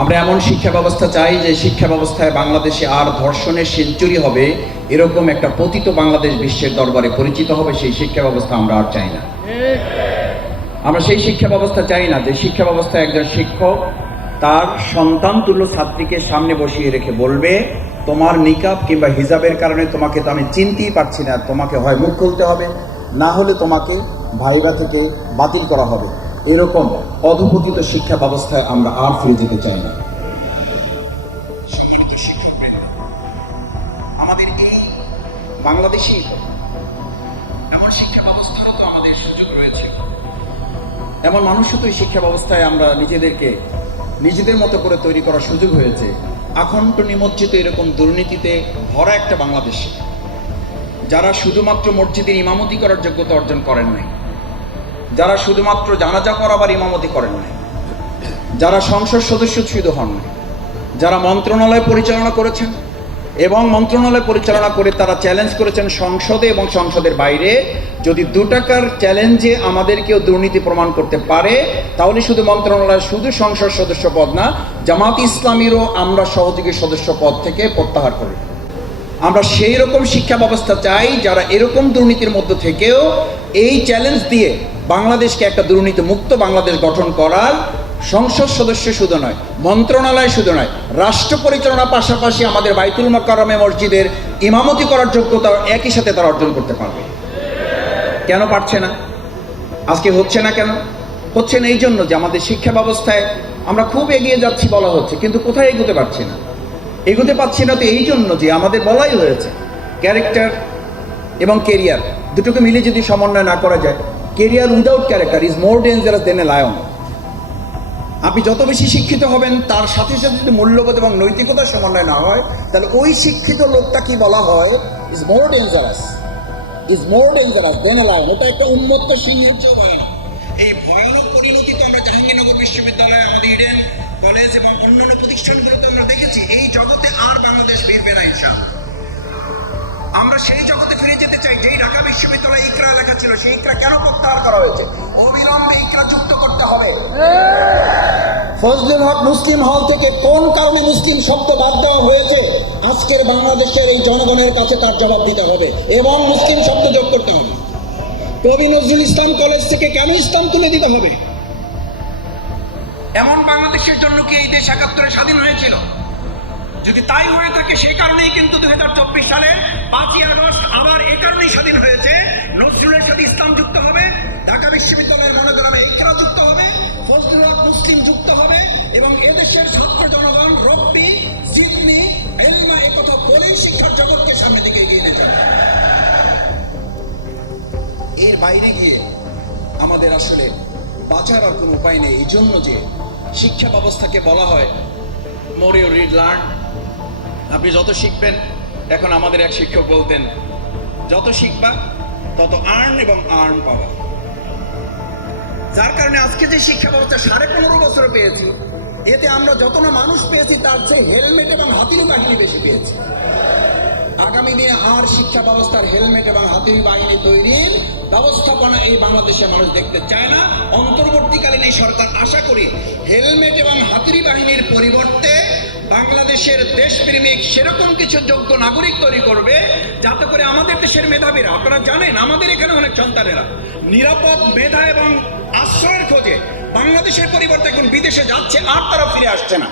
আমরা এমন শিক্ষা ব্যবস্থা চাই যে শিক্ষা ব্যবস্থায় বাংলাদেশে আর ধর্ষণের সেঞ্চুরি হবে, এরকম একটা পতিত বাংলাদেশ বিশ্বের দরবারে পরিচিত হবে, সেই শিক্ষা ব্যবস্থা আমরা আর চাই না। আমরা সেই শিক্ষা ব্যবস্থা চাই না যে শিক্ষা ব্যবস্থায় একজন শিক্ষক তার সন্তান তুল্য ছাত্রীকে সামনে বসিয়ে রেখে বলবে, তোমার নিকাব কিংবা হিজাবের কারণে তোমাকে তো আমি চিনতেই পারছি না, তোমাকে হয় মুখ খুলতে হবে, না হলে তোমাকে ভাইবা থেকে বাতিল করা হবে। এরকম অধপতিত শিক্ষা ব্যবস্থায় আমরা আর ফিরে যেতে চাই না। আমাদের এই বাংলাদেশি এমন শিক্ষা ব্যবস্থারও তো আমাদের সুযোগ রয়েছে। এমন মানুষও তো এই শিক্ষা ব্যবস্থায় আমরা নিজেদেরকে, নিজেদের মতো করে তৈরি করার সুযোগ হয়েছে। আখণ্ড নিমজ্জিত এরকম দুর্নীতিতে ভরা একটা বাংলাদেশ, যারা শুধুমাত্র মসজিদের ইমামতি করার যোগ্যতা অর্জন করেন নাই। যারা শুধুমাত্র জানাজা করাবার ইমামতি করেন নাই, যারা সংসদ সদস্য শুধু হন নাই, যারা মন্ত্রণালয় পরিচালনা করেছেন এবং মন্ত্রণালয় পরিচালনা করে তারা চ্যালেঞ্জ করেছেন সংসদে এবং সংসদের বাইরে, যদি দু টাকার চ্যালেঞ্জে আমাদেরকেও দুর্নীতি প্রমাণ করতে পারে, তাহলে শুধু মন্ত্রণালয়, শুধু সংসদ সদস্য পদ না, জামাত ইসলামীরও আমরা সহযোগী সদস্য পদ থেকে প্রত্যাহার করি আমরা সেই রকম শিক্ষা ব্যবস্থা চাই যারা এরকম দুর্নীতির মধ্য থেকেও এই চ্যালেঞ্জ দিয়ে বাংলাদেশকে একটা দুর্নীতি মুক্ত বাংলাদেশ গঠন করার সংসদ সদস্য শুধু নয়, মন্ত্রণালয় শুধু নয়, রাষ্ট্র পরিচালনার পাশাপাশি আমাদের বাইতুল মাকারমে মসজিদের ইমামতি করার যোগ্যতা একই সাথে তারা অর্জন করতে পারবে। কেন পারছে না? আজকে হচ্ছে না কেন? হচ্ছে না এই জন্য যে আমাদের শিক্ষা ব্যবস্থায় আমরা খুব এগিয়ে যাচ্ছি বলা হচ্ছে, কিন্তু কোথায় এগোতে পারছি না? এগোতে পারছি না তো এই জন্য যে আমাদের বলাই হয়েছে ক্যারেক্টার এবং কেরিয়ার দুটোকে মিলে যদি সমন্বয় না করা যায় career without character is more dangerous than a lion আপনি যত বেশি শিক্ষিত হবেন, তার সাথে সাথে যদি মূল্যবোধ এবং নৈতিকতার সমন্বয় না হয়, তাহলে ওই শিক্ষিত লোকটা কি বলা হয় is more dangerous is more dangerous than a lion ওটা একটা উন্মত্ত সিংহের ভয়ানক এই ভয়ানক পরিণতি তো আমরা জাহাঙ্গীরনগর বিশ্ববিদ্যালয় আমাদের ইডেন কলেজ এবং অন্যান্য প্রতিষ্ঠানগুলোতে আমরা দেখেছি, এই জগতে আর বাংলাদেশ ফিরবে না, ইনশাআল্লাহ। আমরা সেই জগতে ফিরে যেতে চাই, যেই ঢাকা বিশ্ববিদ্যালয়ে ইকরা লেখা ছিল, সেই ইকরা কেন প্রত্যাহার করা হয়েছে? অবিলম্বে ইকরা যুক্ত করতে হবে। ফজলুল হক মুসলিম হল থেকে কোন কারণে মুসলিম শব্দ বাদ দেওয়া হয়েছে? আজকের বাংলাদেশের এই জনগণের কাছে তার জবাব দিতে হবে এবং মুসলিম শব্দ যোগ করতে হবে। কবি নজরুল ইসলাম কলেজ থেকে কেন ইসলাম তুলে দিতে হবে? এমন বাংলাদেশের জন্য কি এই দেশ একাত্তরে স্বাধীন হয়েছিল? যদি তাই হয়ে থাকে সেই কারণেই কিন্তু দুই হাজার চব্বিশ সালে পাঁচই আগস্ট আবার এ কারণেই স্বাধীন হয়েছে। নজরুলের সাথে ইসলাম যুক্ত হবে, ঢাকা বিশ্ববিদ্যালয়ের মনোগ্রামে ইকরা যুক্ত হবে, ফজলুল মুসলিম যুক্ত হবে এবং এদেশের ছাত্র জনগণ রব্বি জিদনি এলমা একথা বলেই শিক্ষার জগৎকে সামনে দিকে এগিয়ে নিয়ে যাবে এর বাইরে গিয়ে আমাদের আসলে বাঁচার আর কোনো উপায় নেই। এই জন্য যে শিক্ষা ব্যবস্থাকে বলা হয়। মোর ইউ রিড লার্ন আপনি যত শিখবেন, এখন আমাদের এক শিক্ষক বলতেন, যত শিখবা, তত আর্ন এবং আর্ন পাবা। যার কারণে আজকে যে শিক্ষা ব্যবস্থা সাড়ে পনেরো বছর পেয়েছি, এতে আমরা যত না মানুষ পেয়েছি, তার চেয়ে হেলমেট এবং হাতির বাহিনী বেশি পেয়েছি। আগামী দিনে আর শিক্ষা ব্যবস্থার হেলমেট এবং হাতির বাহিনী তৈরির ব্যবস্থাপনা এই বাংলাদেশের মানুষ দেখতে চায় না। অন্তর্বর্তীকালীন এই সরকার আশা করি হেলমেট এবং হাতির বাহিনীর পরিবর্তে বাংলাদেশের দেশপ্রেমিক সেরকম কিছু যোগ্য নাগরিক তৈরি করবে, যাতে করে আমাদের দেশের মেধাবীরা, আপনারা জানেন, আমাদের এখানে অনেক সন্তানেরা নিরাপদ মেধা এবং আশ্রয়ের খোঁজে বাংলাদেশের পরিবর্তে এখন বিদেশে যাচ্ছে, আর তারা ফিরে আসছে না।